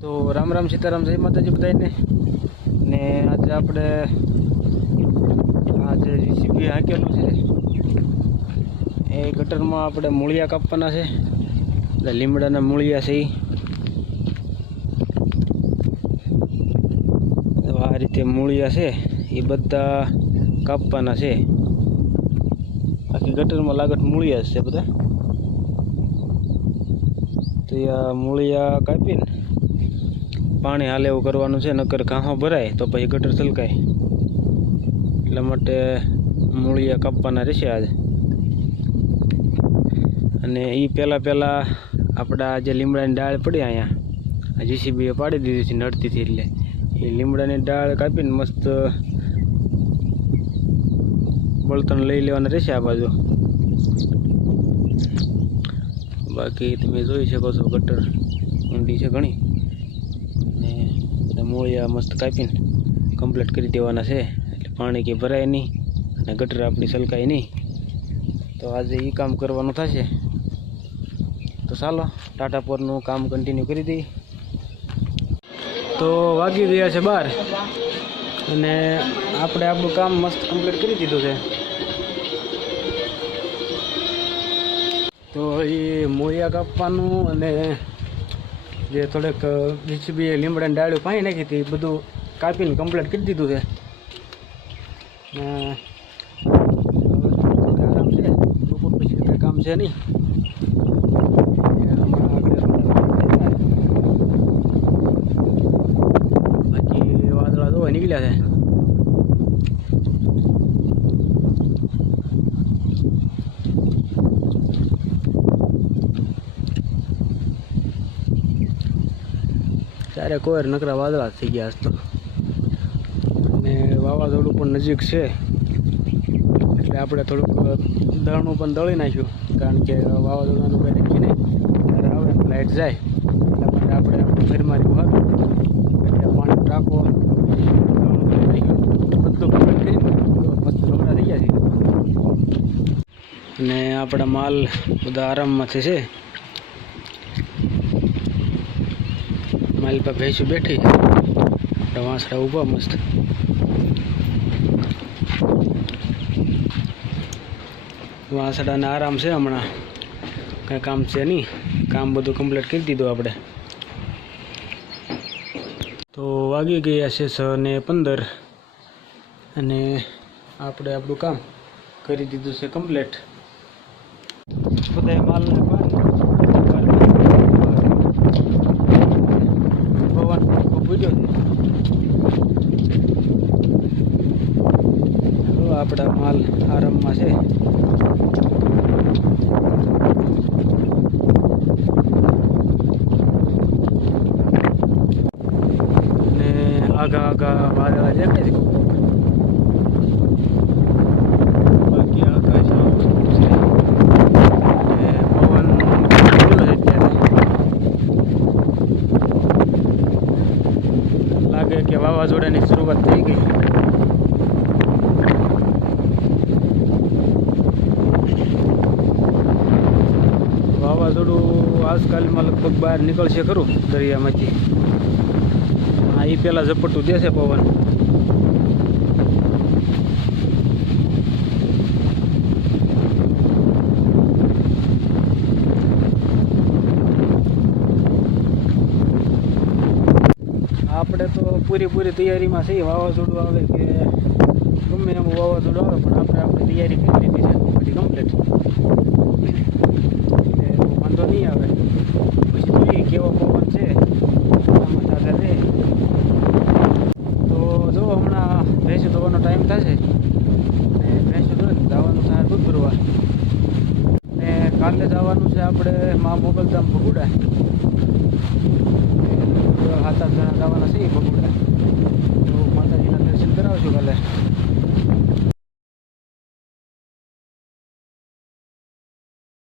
તો રામ રામ સીતારામ, જય માતાજી બધાને. ને આજે આપણે આ જે જીસીબી હાંકેલું છે એ ગટરમાં આપણે મૂળિયા કાપવાના છે. એટલે લીમડાના મૂળિયા છે તો આ રીતે મૂળિયા છે એ બધા કાપવાના છે. આખી ગટરમાં લાગત મૂળિયા છે બધા. તો આ મૂળિયા કાપીને પાણી હાલે એવું કરવાનું છે, નકર ઘાહો ભરાય તો પછી ગટર છલકાય. એટલા માટે મૂળિયા કાપવાના રહેશે આજે. અને એ પહેલાં આપણા જે લીમડાની ડાળ પડી અહીંયા જીસીબીએ પાડી દીધી છે નડતીથી, એટલે એ લીમડાની ડાળ કાપીને મસ્ત બળતણ લઈ લેવાના રહેશે આ બાજુ. બાકી તમે જોઈ શકો છો ગટર ઊંડી છે ઘણી. મૂળિયા મસ્ત કાપીને કમ્પ્લીટ કરી દેવાના છે, એટલે પાણી કે ભરાય નહીં અને ગટર આપણી છલકાય નહીં. તો આજે એ કામ કરવાનું થશે. તો ચાલો ટાટા પરનું કામ કન્ટિન્યુ કરી દઈએ. તો વાગી ગયા છે 12 અને આપણે આપણું કામ મસ્ત કમ્પ્લીટ કરી દીધું છે. તો એ મૂળિયા કાપવાનું અને જે થોડેક જીસીબી લીમડાની ડાળીઓ પાણી નાખી હતી એ બધું કાપીને કમ્પ્લીટ કરી દીધું છે. આરામ છે, બપોર પછી કંઈ કામ છે નહીં. બાકી વાદળા જોવા નીકળ્યા છે. ચારે કોર નકરા વાદળા થઈ ગયા આજ તો. અને વાવાઝોડું પણ નજીક છે એટલે આપણે થોડુંક દળનું પણ દળી નાખ્યું, કારણ કે વાવાઝોડાનું કંઈ નક્કી નહીં, ત્યારે આવે લાઇટ જાય એટલા માટે આપણે આપણું ફેરમારી હોય એટલે પાણી ટાંકો બધું કમ્પ્લીટ કરીને મસ્ત નવરા થઈ ગયા છે. અને આપણા માલ બધા આરામમાંથી છે. માલ પર ભેંસું બેઠી, વાંસડા ઊભા મસ્ત. વાંસડાને આરામ છે, હમણાં કાંઈ કામ છે નહીં. કામ બધું કમ્પ્લીટ કરી દીધું આપણે. તો વાગી ગયા છે 6:15 અને આપણે આપણું કામ કરી દીધું છે કમ્પ્લીટ. બધા માલને આપણા માલ આરામમાં છે. ને આગા વાદળા દેખાય છે. બાકી આકાશ છે અને પવન છે અત્યારે. લાગે કે વાવાઝોડાની શરૂઆત થઈ ગઈ. વાવાઝોડું આજકાલમાં લગભગ બહાર નીકળશે ખરું દરિયામાંથી. હા, એ પહેલાં ઝપટું દેશે પવન. આપણે તો પૂરી તૈયારીમાં છીએ. વાવાઝોડું આવે કે ગમે એમ વાવાઝોડું આવે પણ આપણે આપણી તૈયારી કરી લીધી છે બધી કમ્પ્લીટ, એટલે વાંધો નહીં આવે. પછી જોઈએ કેવો પવન છે આમાં સાથે રહે. તો જો હમણાં ભેંસ ધોવાનો ટાઈમ થશે ને ભેંસ ધોઈને જવાનું છે દૂધ ભરવા. ને કાલે જવાનું છે આપણે મા મોગલધામ ભગુડા.